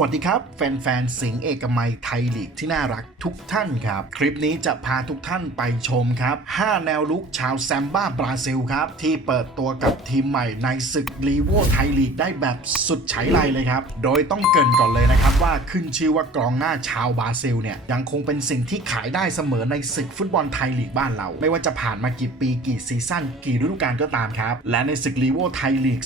วัสดีครับ แฟนๆสิงเอกมัยไทยลีกที่น่ารักทุกท่านครับ คลิปนี้จะพาทุกท่านไปชมครับ 5 แนวลุกชาวแซมบ้าบราซิลครับ ที่เปิดตัวกับทีมใหม่ในศึกลีโวไทยลีกได้แบบสุดใช้ไรเลยครับ โดยต้องเกรินก่อนเลยนะครับ ว่าขึ้นชื่อว่ากรองหน้าชาวบราซิลเนี่ยยังคงเป็นสิ่งที่ขายได้เสมอในศึกฟุตบอลไทยลีกบ้านเรา ไม่ว่าจะผ่านมากี่ปีกี่ซีซั่นกี่ฤดูกาลก็ตามครับและในศึกลีโวไทยลีก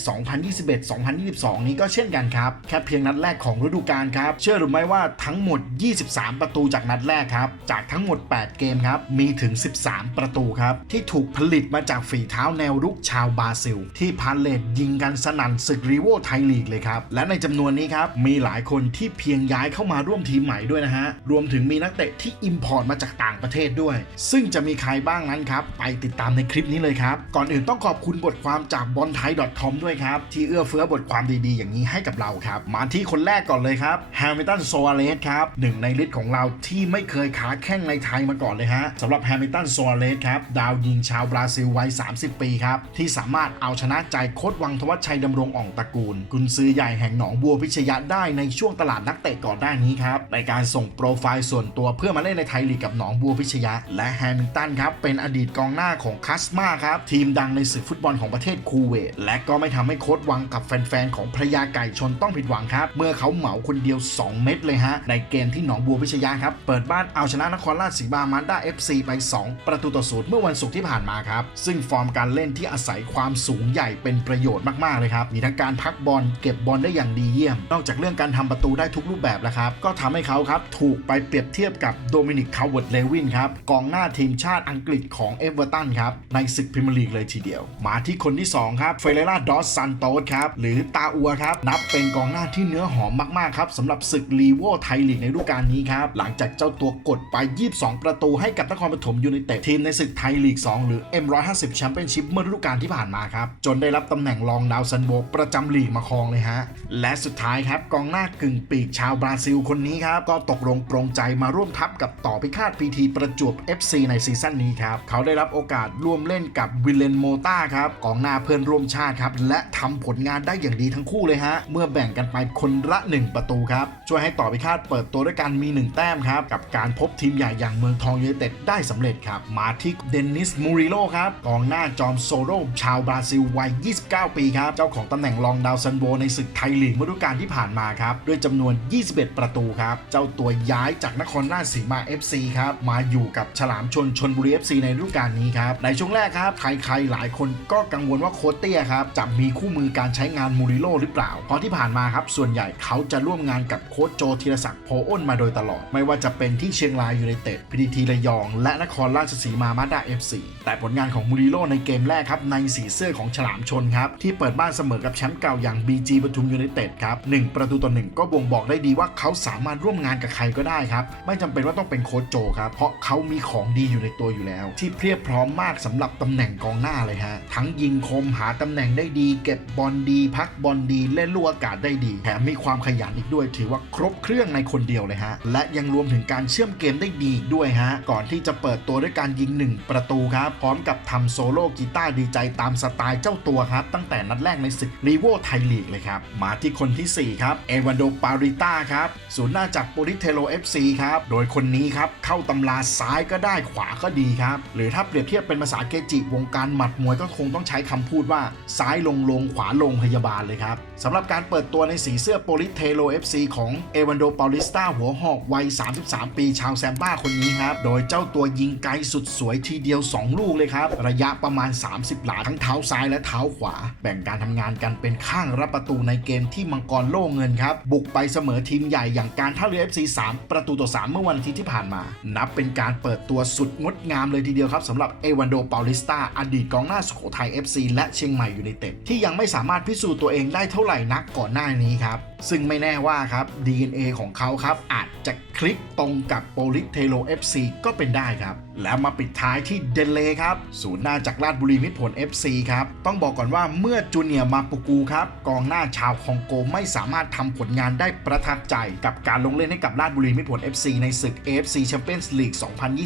2021-2022 นี้ก็เช่นกันครับแค่เพียงนัดแรกของฤดูกาลครับ เชื่อหรือไม่ว่าทั้งหมด 23 ประตูจากนัดแรกครับ จากทั้งหมด 8 เกมครับ มีถึง 13 ประตูครับ ที่ถูกผลิตมาจากฝีเท้าแนวรุกชาวบราซิล ที่พาเลตยิงกันสนั่นศึกรีโวไทยลีกเลยครับ และในจำนวนนี้ครับ มีหลายคนที่เพียงย้ายเข้ามาร่วมทีมใหม่ด้วยนะฮะ รวมถึงมีนักเตะที่อิมพอร์ตมาจากต่างประเทศด้วย ซึ่งจะมีใครบ้างนั้นครับ ไปติดตามในคลิปนี้เลยครับ ก่อนอื่นต้องขอบคุณบทความจากบอลไทย .com ด้วยครับ ที่เอื้อเฟื้อบทความดีๆ อย่างนี้ให้กับเราครับ มาที่คนแรกก่อนเลยครับแฮมิลตันโซอาเลสครับหนึ่งในลิสต์ของเราที่ไม่เคยขาแข้งในไทยมาก่อนเลยฮะสำหรับแฮมิลตันโซอาเลสครับดาวยิงชาวบราซิลวัย 30 ปีครับ ที่สามารถเอาชนะใจโคดวังทวัชชัยดำรงอ่องตระกูล กุนซือใหญ่แห่งหนองบัวพิชยะได้ในช่วงตลาดนักเตะก่อนหน้านี้ครับในการส่งโปรไฟล์ส่วนตัวเพื่อมาเล่นในไทยลีกกับหนองบัวพิชยะ และแฮมิลตันครับเป็นอดีตกองหน้าของคัสมาครับทีมดังในศึกฟุตบอลของประเทศคูเวตและก็ไม่ทำให้โคดวังกับแฟนๆของพระยาไก่ชนต้องผิดหวังครับ เมื่อเขาเหมาคนเดียว 2 เม็ดเลยฮะ ในเกมที่หนองบัวพิชยะครับ เปิดบ้านเอาชนะนครราชสีมามาด้า FC ไป 2 ประตูต่อศูนย์เมื่อวันศุกร์ที่ผ่านมาครับ ซึ่งฟอร์มการเล่นที่อาศัยความสูงใหญ่เป็นประโยชน์มาก ๆ เลยครับ มีทั้งการพักบอลเก็บบอลได้อย่างดีเยี่ยม นอกจากเรื่องการทำประตูได้ทุกรูปแบบแล้วครับ ก็ทำให้เขาครับถูกไปเปรียบเทียบกับโดมินิกคาวเวิร์ดเลวินครับกองหน้าทีมชาติอังกฤษของเอเวอร์ตันครับในศึกพรีเมียร์ลีกเลยทีเดียว มาที่คนที่สองครับเฟเรล่าดอสซันโตสครับหรือตาอัวครับนับเป็นกองหน้าที่เนื้อหอมมากๆครับสำหรับศึกลีโวไทยลีกในฤดูกาลนี้ครับ หลังจากเจ้าตัวกดไป 22 ประตูให้กับนครปฐมยูไนเต็ดทีมในศึกไทยลีก 2 หรือ M150 แชมเปี้ยนชิพเมื่อฤดูกาลที่ผ่านมาครับ จนได้รับตำแหน่งรองดาวซันโบประจำลีกมาครองเลยฮะ และสุดท้ายครับกองหน้ากึ่งปีกชาวบราซิลคนนี้ครับ ก็ตกลงปรงใจมาร่วมทัพกับต่อพิฆาตพีทีประจวบ FC ในซีซั่นนี้ครับเขาได้รับโอกาสร่วมเล่นกับวิลเลนโมตาครับกองหน้าเพื่อนร่วมชาติครับและทำผลงานได้อย่างดีทั้งคู่เลยฮะเมื่อแบ่งกันไปคนละ1ประตูครับ ช่วยให้ต่อพิฆาตเปิดตัวด้วยการมี 1 แต้มครับ กับการพบทีมใหญ่อย่างเมืองทองยูไนเต็ดได้สำเร็จครับ มาที่เดนนิสมูริโลครับกองหน้าจอมโซโลชาวบราซิลวัย 29 ปีครับ เจ้าของตำแหน่งรองดาวซันโบในศึกไทยลีกฤดูกาลที่ผ่านมาครับ ด้วยจำนวน 21 ประตูครับ เจ้าตัวย้ายจากนครราชสีมา FC ครับมาอยู่กับฉลามชนชนบุรี FC ในฤดูกาลนี้ครับในช่วงแรกครับใครๆหลายคนก็กังวลว่าโคเตี้ยครับจะมีคู่มือการใช้งานมูริโลหรือเปล่าเพราะที่ผ่านมาครับส่วนใหญ่เขาจะร่วมงานกับโค้ชโจธีรศักดิ์โพอ้นมาโดยตลอด ไม่ว่าจะเป็นที่เชียงรายยูไนเต็ดพีดีทีระยอง และนครราชสีมามาด้า FC แต่ผลงานของมูริโลในเกมแรกครับในสีเสื้อของฉลามชนครับ ที่เปิดบ้านเสมอกับแชมป์เก่าอย่าง BG ปทุมยูไนเต็ดครับหนึ่งประตูต่อหนึ่งก็บ่งบอกได้ดีว่าเขาสามารถร่วมงานกับใครก็ได้ครับ ไม่จำเป็นว่าต้องเป็นโค้ชโจครับเพราะเขามีของดีอยู่ในตัวอยู่แล้ว ที่เพียบพร้อมมากสำหรับตำแหน่งกองหน้าเลยฮะทั้งยิงคมหาตำแหน่งได้ดี เก็บบอลดี พักบอลดีเล่นลูกอากาศได้ดีแถมมีความขยันอีกด้วย ถือว่าครบเครื่องในคนเดียวเลยฮะ และยังรวมถึงการเชื่อมเกมได้ดีอีกด้วยฮะ ก่อนที่จะเปิดตัวด้วยการยิง 1 ประตูครับ พร้อมกับทำโซโล่กีตาร์ดีใจตามสไตล์เจ้าตัวครับ ตั้งแต่นัดแรกในศึกรีโวไทยลีกเลยครับ มาที่คนที่ 4 ครับ เอวันโดปาริต้าครับศูนย์หน้าจากโปริเทโล FC ครับ โดยคนนี้ครับ เข้าตำราซ้ายก็ได้ขวาก็ดีครับ หรือถ้าเปรียบเทียบเป็นภาษาเกจิวงการหมัดมวยก็คงต้องใช้คำพูดว่าซ้ายลงลงขวาลงพยาบาลเลยครับสำหรับการเปิดตัวในสีเสื้อโปลิเทโล FC ของเอวันโดปาลิสตาหัวหอกวัย 33 ปีชาวแซมบ้าคนนี้ครับ โดยเจ้าตัวยิงไกลสุดสวยทีเดียว 2 ลูกเลยครับ ระยะประมาณ 30 หลาทั้งเท้าซ้ายและเท้าขวา แบ่งการทำงานกันเป็นข้างรับประตูในเกมที่มังกรโล่เงินครับ บุกไปเสมอทีมใหญ่อย่างการท่าเรือ FC 3 ประตูต่อ 3 เมื่อวันอาทิตย์ที่ผ่านมา นับเป็นการเปิดตัวสุดงดงามเลยทีเดียวครับสำหรับเอวันโดปาลิสตาอดีตกองหน้าสุโขทัย FC และเชียงใหม่ยูไนเต็ดที่ยังไม่สามารถพิสูจน์ตัวเองได้เท่าไหร่นักก่อนหน้านี้ครับซึ่งไม่แน่ว่าครับ DNA ของเขาครับอาจจะ คลิกตรงกับโปลิเทโล FC ก็เป็นได้ครับ แล้วมาปิดท้ายที่เดนเลครับศูนย์หน้าจากราชบุรีมิตรผล FC ครับ ต้องบอกก่อนว่าเมื่อจูเนียร์มาปูกูครับ กองหน้าชาวคองโกไม่สามารถทำผลงานได้ประทับใจ กับการลงเล่นให้กับราชบุรีมิตรผล FC ในศึก AFC Champions League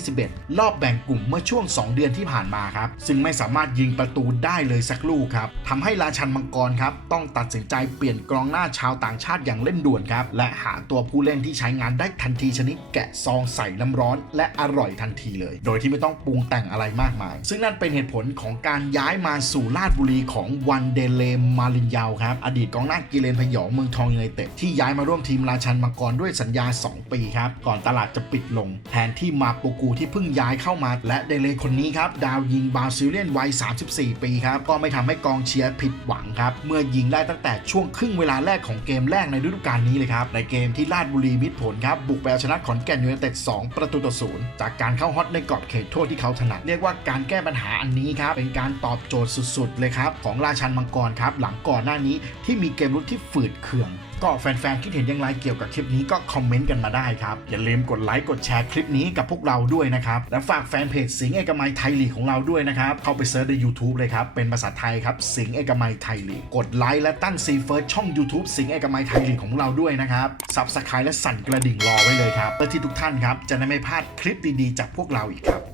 2021 รอบแบ่งกลุ่มเมื่อช่วง 2 เดือนที่ผ่านมาครับ ซึ่งไม่สามารถยิงประตูได้เลยสักลูกครับทำให้ราชันมังกรครับต้องตัดสินใจเปลี่ยนกองหน้าชาวต่างชาติอย่างเร่งด่วนครับและหาตัวผู้เล่นที่ใช้งานได้ทันทีชนิดแกะซองใส่น้ำร้อน และอร่อยทันทีเลย โดยที่ไม่ต้องปรุงแต่งอะไรมากมาย ซึ่งนั่นเป็นเหตุผลของการย้ายมาสู่ราชบุรีของวันเดเลมาลินยาวครับอดีตกองหน้ากิเลนพยองเมืองทองยูไนเต็ดที่ย้ายมาร่วมทีมราชันมังกรด้วยสัญญา 2 ปีครับก่อนตลาดจะปิดลง แทนที่มาโปกูที่เพิ่งย้ายเข้ามา และเดเลคนนี้ครับดาวยิงบาซิเลียนวัย 34 ปีครับก็ไม่ทำให้กองเชียร์ผิดหวังครับเมื่อยิงได้ตั้งแต่ช่วงครึ่งเวลาแรกของเกมแรกในฤดูกาลนี้เลยครับในเกมที่ราชบุรีมิตรผลครับบุกไปเอาชนะขอนแก่นยูเนเต็ด2ประตูต่อศูนย์จากการเข้าฮอตในกรอบเขตโทษที่เขาถนัด เรียกว่าการแก้ปัญหาอันนี้ครับ เป็นการตอบโจทย์สุดๆ เลยครับ ของราชันมังกรครับ หลังก่อนหน้านี้ที่มีเกมรุกที่ฝืดเคือง ก็แฟนๆ คิดเห็นอย่างไรเกี่ยวกับคลิปนี้ก็คอมเมนต์กันมาได้ครับ อย่าลืมกดไลค์กดแชร์คลิปนี้กับพวกเราด้วยนะครับ และฝากแฟนเพจสิงเอกมัยไทยลีกของเราด้วยนะครับ เข้าไปเซิร์ชใน YouTube เลยครับ เป็นภาษาไทยครับสิงเอกมัยไทยลีกกดไลค์และตั้งซีเฟิร์สช่อง YouTube สิงเอกมัยไทยลีกของเราด้วยนะครับซับสไครต์และสั่นกระดิ่งรอไว้เลยครับเพื่อที่ทุกท่านครับจะได้ไม่พลาดคลิปดีๆจากพวกเราอีกครับ